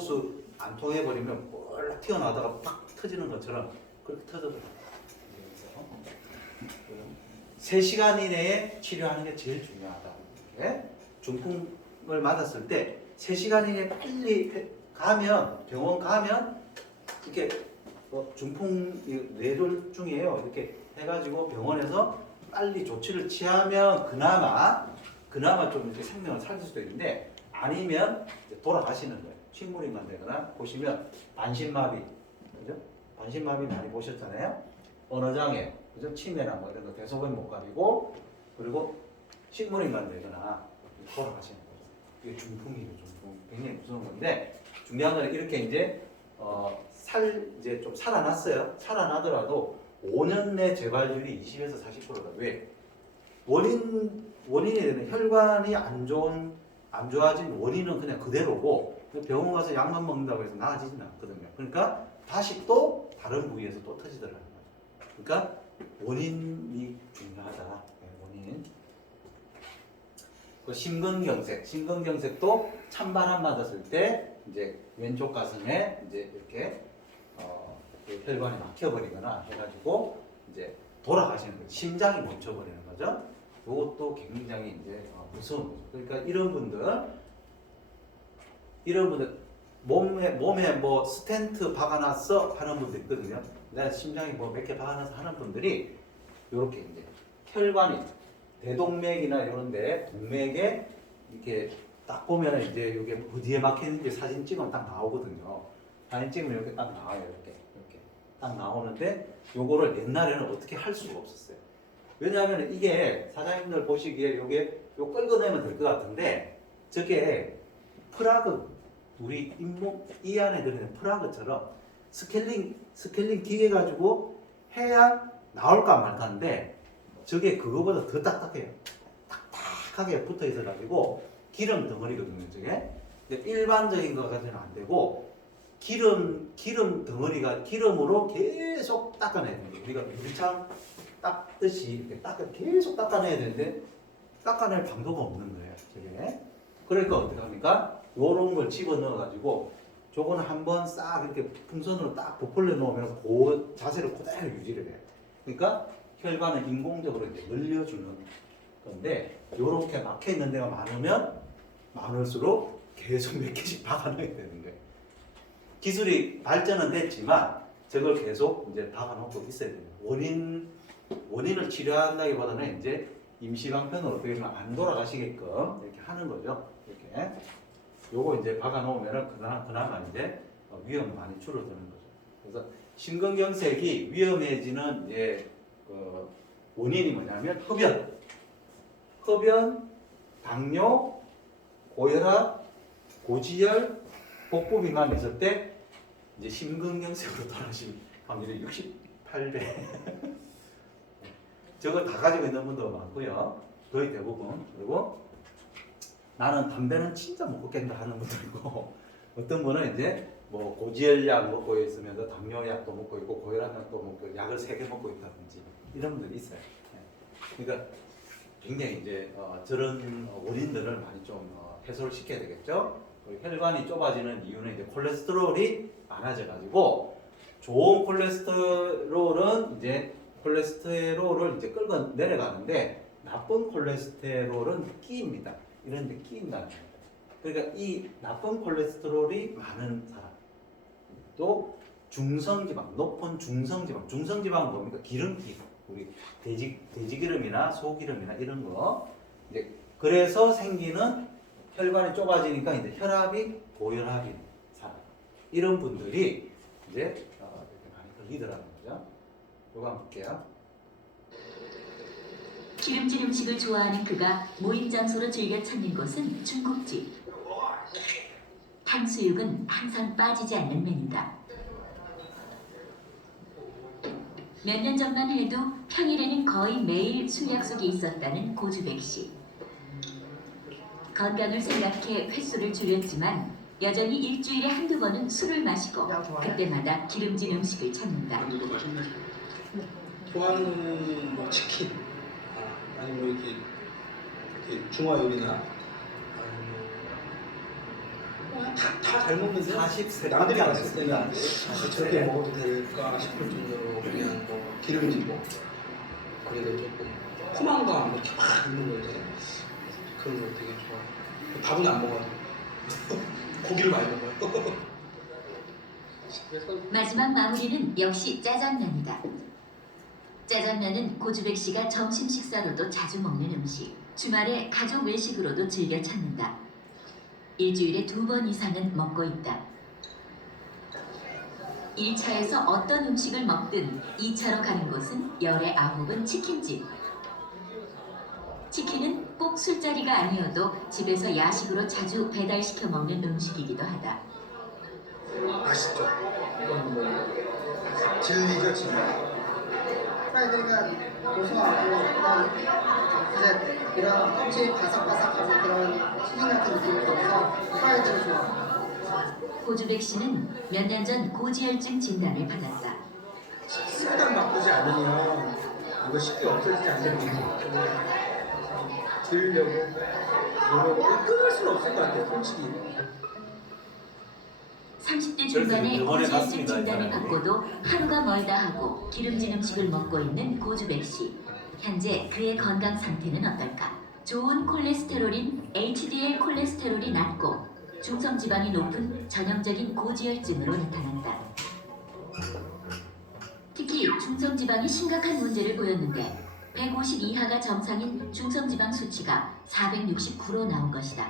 호스 안 통해버리면 뻘락 튀어나오다가 팍 터지는 것처럼 그렇게 터져버려요. 3시간 이내에 치료하는 게 제일 중요하다. 중풍을 맞았을 때 3시간 이내에 빨리 가면, 병원 가면 이렇게 중풍 뇌졸중이에요. 이렇게 해가지고 병원에서 빨리 조치를 취하면 그나마 좀 이렇게 생명을 살릴 수도 있는데, 아니면 돌아가시는 거예요. 식물인간 되거나. 보시면 반신마비, 그죠? 반신마비 많이 보셨잖아요. 언어장애, 그죠? 치매나 뭐 이런 거 대소변 못 가리고, 그리고 식물인간 되거나 돌아가시는 거죠. 이게 중풍이죠. 중풍 굉장히 무서운 건데, 중요한 건 이렇게 이제 이제 좀 살아났어요. 살아나더라도 5년 내 재발률이 20에서 40%다. 왜? 원인이 되는 혈관이 안 좋아진 원인은 그냥 그대로고, 병원 가서 약만 먹는다고 해서 나아지지는 않거든요. 그러니까 다시 또 다른 부위에서 또 터지더라고요. 그러니까 원인이 중요하다. 원인. 그 심근경색도 찬바람 맞았을 때 이제 왼쪽 가슴에 이제 이렇게 그 혈관이 막혀버리거나 해가지고 이제 돌아가시는 거예요. 심장이 멈춰버리는 거죠. 이것도 굉장히 이제 무서운 거죠. 그러니까 이런 분들 몸에 뭐 스텐트 박아놨어 하는 분들 있거든요. 내가 심장이 뭐 몇 개 박아놔서 하는 분들이 이렇게 이제 혈관이 대동맥이나 이런데 동맥에 이렇게 딱 보면 이제 이게 어디에 막혔는지 사진 찍으면 딱 나오거든요. 사진 찍으면 이렇게 딱 나와요. 이렇게 딱 나오는데, 요거를 옛날에는 어떻게 할 수가 없었어요. 왜냐하면 이게 사장님들 보시기에 요 끌어내면 될 것 같은데, 저게 플라그, 우리 잇몸 이 안에 들어있는 플라그처럼 스케일링 기계 가지고 해야 나올까 말까인데, 저게 그거보다 더 딱딱해요. 딱딱하게 붙어 있어가지고 기름 덩어리거든요. 저게. 근데 일반적인 거 가지고는 안 되고, 기름 덩어리가 기름으로 계속 닦아내야 됩니다. 우리가 유리창 닦듯이 이렇게 계속 닦아내야 되는데, 닦아낼 방도가 없는 거예요. 저게. 그러니까 어떻게 합니까? 요런 걸 집어넣어 가지고 저거는 한번 싹 이렇게 풍선으로 딱 부풀려 놓으면 그 자세를 그대로 유지를 해요. 그러니까 혈관을 인공적으로 이제 늘려주는 건데, 요렇게 막혀 있는 데가 많으면 많을수록 계속 몇 개씩 박아넣어야 되는 거예요. 기술이 발전은 됐지만 저걸 계속 이제 박아놓고 있어야 됩니다. 원인을 치료한다기보다는 이제 임시방편으로 어떻게 보면 안 돌아가시게끔 이렇게 하는 거죠. 이렇게. 요거 이제 박아놓으면은 그나마 이제 위험이 많이 줄어드는 거죠. 그래서 심근경색이 위험해지는 이제 원인이 뭐냐면 흡연, 당뇨, 고혈압, 고지혈, 복부 비만이 있을 때 이제 심근경색으로 돌아가실 확률이 68배. 저거 다 가지고 있는 분도 많고요. 거의 대부분. 그리고 나는 담배는 진짜 못 끊겠다 하는 분도 있고, 어떤 분은 이제 뭐 고지혈약 먹고 있으면서 당뇨약도 먹고 있고 고혈압약도 먹고 약을 3개 먹고 있다든지 이런 분들이 있어요. 그러니까 굉장히 이제 저런 원인들을 많이 좀 해소를 시켜야 되겠죠. 혈관이 좁아지는 이유는 이제 콜레스테롤이 많아져 가지고, 좋은 콜레스테롤은 이제 콜레스테롤을 이제 끌고 내려가는데, 나쁜 콜레스테롤은 끼입니다. 이런 데 끼인다는 거예요. 그러니까 이 나쁜 콜레스테롤이 많은 사람, 또 중성지방, 높은 중성지방은 뭡니까? 기름기, 우리 돼지기름이나 소기름이나 이런 거. 이제 그래서 생기는 혈관이 좁아지니까 이제 고혈압인 사람, 이런 분들이 이제 이렇게 많이 걸리더라는 거죠. 이거 한번 볼게요. 기름진 음식을 좋아하는 그가 모임 장소로 즐겨 찾는 곳은 중국집. 탕수육은 항상 빠지지 않는 메뉴다. 몇 년 전만 해도 평일에는 거의 매일 술 약속이 있었다는 고주백 씨. 건강을 생각해 횟수를 줄였지만 여전히 일주일에 한두 번은 술을 마시고 그때마다 기름진 음식을 찾는다. 좋아하는 뭐 치킨, 아니 뭐 이렇게 중화 요리나, 아니 다잘 먹는데 40세밖에 남들이 안 봤을 때는 됐습니다. 저렇게 먹어도 될까 싶을 정도로 그냥 뭐 기름지고 그래도 조금 포만감 이렇게 막 있는 거 있잖아요. 그런 거 되게 좋아. 밥은 안 먹어도 고기를 많이 먹어요. 그래서 마지막 마무리는 역시 짜장면이다. 짜장면은 고주백 씨가 점심 식사로도 자주 먹는 음식, 주말에 가족 외식으로도 즐겨 찾는다. 일주일에 2번 이상은 먹고 있다. 1차에서 어떤 음식을 먹든 2차로 가는 곳은 열의 9은 치킨집. 치킨은 꼭 술자리가 아니어도 집에서 야식으로 자주 배달시켜 먹는 음식이기도 하다. 맛있죠. 이건 뭐 진리죠, 진리. 프라이드가 고소하고 그런 이제 이런 껍질이 바삭바삭하고 그런 튀김 같은 느낌이 들어서 프라이드를 좋아합니다. 고주백 씨는 몇 년 전 고지혈증 진단을 받았다. 습관 바꾸지 않으면 이거 쉽게 없어지지 않는 거죠. 들으려고 노력을 끊을 수는 없을 것 같아요, 솔직히. 30대 중반에 병원에 고지혈증 갔습니다, 진단을 이 사람이. 받고도 하루가 멀다 하고 기름진 음식을 먹고 있는 고주백 씨. 현재 그의 건강 상태는 어떨까? 좋은 콜레스테롤인 HDL 콜레스테롤이 낮고 중성 지방이 높은 전형적인 고지혈증으로 나타난다. 특히 중성 지방이 심각한 문제를 보였는데 150 이하가 정상인 중성 지방 수치가 469로 나온 것이다.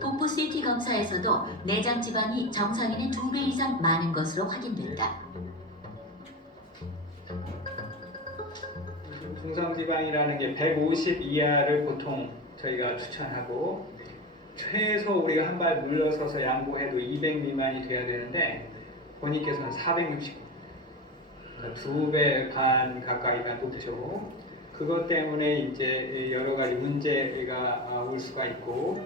복부 CT 검사에서도 내장 지방이 정상인의 2배 이상 많은 것으로 확인됐다. 중성지방이라는 게 150 이하를 보통 저희가 추천하고 최소 우리가 한 발 물러서서 양보해도 200 미만이 돼야 되는데 본인께서는 469, 그러니까 2배 반 가까이가 높죠. 그것 때문에 이제 여러 가지 문제가 올 수가 있고,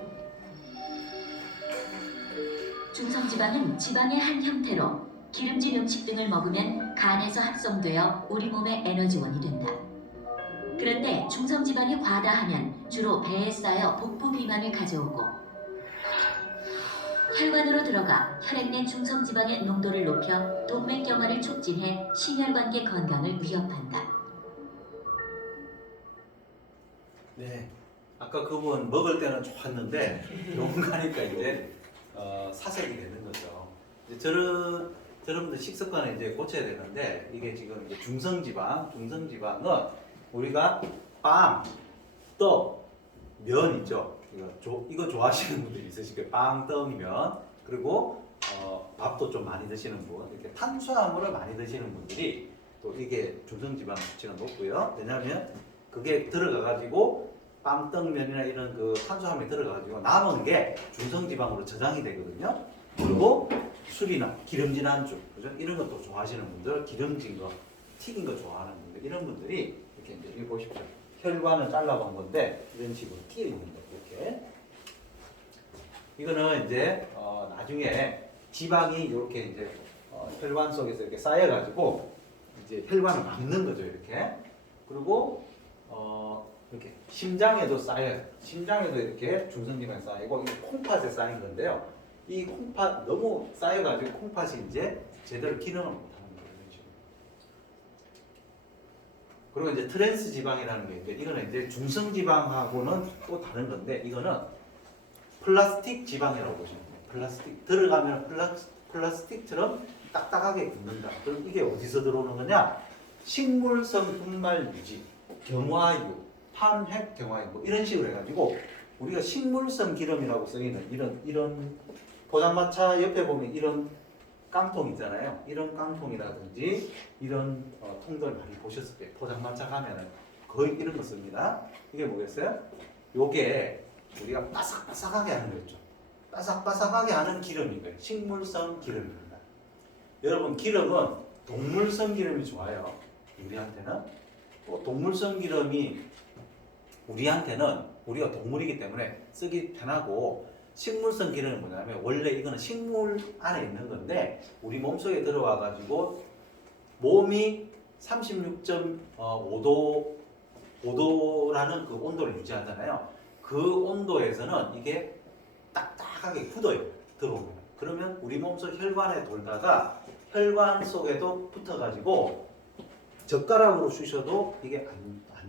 중성지방은 지방의 한 형태로 기름진 음식 등을 먹으면 간에서 합성되어 우리 몸의 에너지원이 된다. 그런데 중성지방이 과다하면 주로 배에 쌓여 복부 비만을 가져오고 혈관으로 들어가 혈액 내 중성지방의 농도를 높여 동맥경화를 촉진해 심혈관계 건강을 위협한다. 네. 아까 그분 먹을 때는 좋았는데 병원 가니까 이제 사색이 되는 거죠. 이제 저런 식습관을 이제 고쳐야 되는데 이게 지금 이제 중성지방은 우리가 빵, 떡, 면 있죠. 이거 좋아하시는 분들이 있으실 거예요. 빵, 떡, 면. 그리고 밥도 좀 많이 드시는 분, 이렇게 탄수화물을 많이 드시는 분들이 또 이게 중성지방 수치가 높고요. 왜냐하면 그게 들어가가지고 빵, 떡, 면이나 이런 그 탄수화물이 들어가가지고 남은 게 중성지방으로 저장이 되거든요. 그리고 술이나 기름진 안주, 그죠? 이런 것도 좋아하시는 분들, 기름진 거, 튀긴 거 좋아하는 분들, 이런 분들이 이렇게 이제 여기 보십시오. 혈관을 잘라본 건데 이런 식으로 끼어 있는 거 이렇게. 이거는 이제 나중에 지방이 이렇게 이제 혈관 속에서 이렇게 쌓여가지고 이제 혈관을 막는 거죠 이렇게. 그리고 이렇게 심장에도 쌓여요. 심장에도 이렇게 중성지방이 쌓이고 이게 콩팥에 쌓인 건데요. 이 콩팥 너무 쌓여가지고 콩팥이 이제 제대로 기능을 못하는 거예요. 이런 식으로. 그리고 이제 트랜스 지방이라는 게 있는데 이거는 이제 중성 지방하고는 또 다른 건데 이거는 플라스틱 지방이라고 보시면 돼요. 플라스틱 들어가면 플라스틱처럼 딱딱하게 굳는다. 그럼 이게 어디서 들어오는 거냐? 식물성 분말 유지, 경화유, 판핵 경화유 뭐 이런 식으로 해가지고 우리가 식물성 기름이라고 쓰이는 이런 포장마차 옆에 보면 이런 깡통 있잖아요. 이런 깡통이라든지 이런 통들 많이 보셨을 거예요. 포장마차 가면은 거의 이런 거 씁니다. 이게 뭐겠어요? 요게 우리가 바삭바삭하게 하는 거였죠. 바삭바삭하게 하는 기름인 거예요. 식물성 기름입니다. 여러분 기름은 동물성 기름이 좋아요. 우리한테는 또 동물성 기름이 우리한테는 우리가 동물이기 때문에 쓰기 편하고 식물성 기름은 뭐냐면 원래 이거는 식물 안에 있는 건데 우리 몸속에 들어와 가지고 몸이 36.5도라는 그 온도를 유지하잖아요. 그 온도에서는 이게 딱딱 바삭하게 굳어요. 들어오면. 그러면 우리 몸속 혈관에 돌다가 혈관 속에도 붙어가지고 젓가락으로 쑤셔도 이게 안